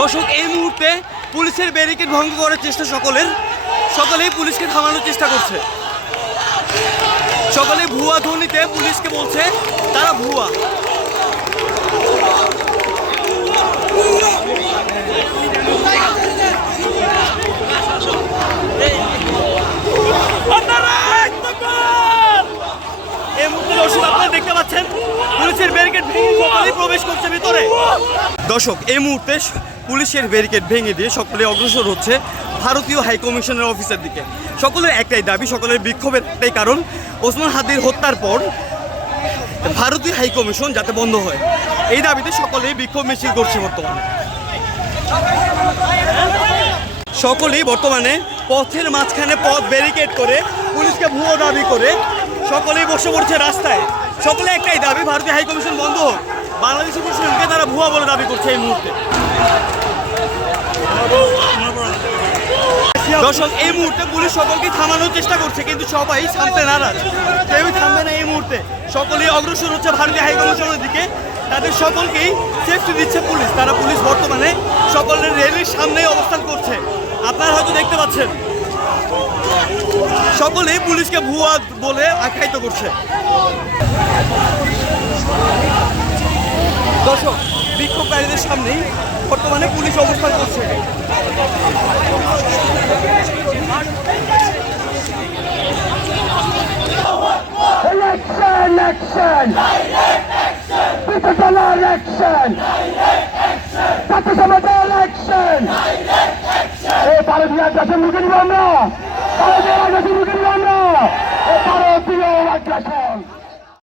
দর্শক, এই মুহূর্তে পুলিশের ব্যারিকেড ভঙ্গ করার চেষ্টা সকলেই পুলিশকে থামানোর চেষ্টা করছে। সকলে ভুয়া ধ্বনিতে পুলিশকে বলছে তারা ভুয়া। এই মুহূর্তে দর্শক আপনারা দেখতে পাচ্ছেন পুলিশের ব্যারিকেড ভেঙে সকলেই প্রবেশ করছে ভিতরে। দর্শক, এই মুহূর্তে পুলিশের ব্যারিকেড ভেঙে দিয়ে সকলে অগ্রসর হচ্ছে ভারতীয় হাইকমিশনের অফিসের দিকে। সকলের একটাই দাবি, সকলের বিক্ষোভের একটাই কারণ, ওসমান হাদির হত্যার পর ভারতীয় হাইকমিশন যাতে বন্ধ হয়। এই দাবিতে সকলেই বিক্ষোভ মিছিল করছে। সকলেই বর্তমানে পথের মাঝখানে পথ ব্যারিকেড করে পুলিশকে ভুয়ো দাবি করে সকলেই বসে পড়ছে রাস্তায়। সকলে একটাই দাবি, ভারতীয় হাইকমিশন বন্ধ হোক। বাংলাদেশি প্রশাসনকে তারা ভুয়া বলে দাবি করছে এই মুহূর্তে। দর্শক, এই মুহূর্তে পুলিশ সকলকে থামানোর চেষ্টা করছে, কিন্তু সবাই থামতে নারাজ, কেউই থামবে না। এই মুহূর্তে সকলেই অগ্রসর হচ্ছে ভারতীয় হাইকমিশনের দিকে। তাদের সকলকেই সেফটি দিচ্ছে পুলিশ। পুলিশ বর্তমানে সকলের রেলের সামনেই অবস্থান করছে। আপনারা হয়তো দেখতে পাচ্ছেন সকলেই পুলিশকে ভুয়া বলে আখ্যায়িত করছে। দর্শক, বিক্ষোভকারীদের সামনেই বর্তমানে পুলিশ অবস্থান করছে। Election! Citizen election! জাতিসংঘ election! এই ভারতীয় আগ্রাসন মুখে নিব আমরা! ভারতীয় আগ্রাসন মুখে নিব আমরা! এই ভারতীয় আগ্রাসন!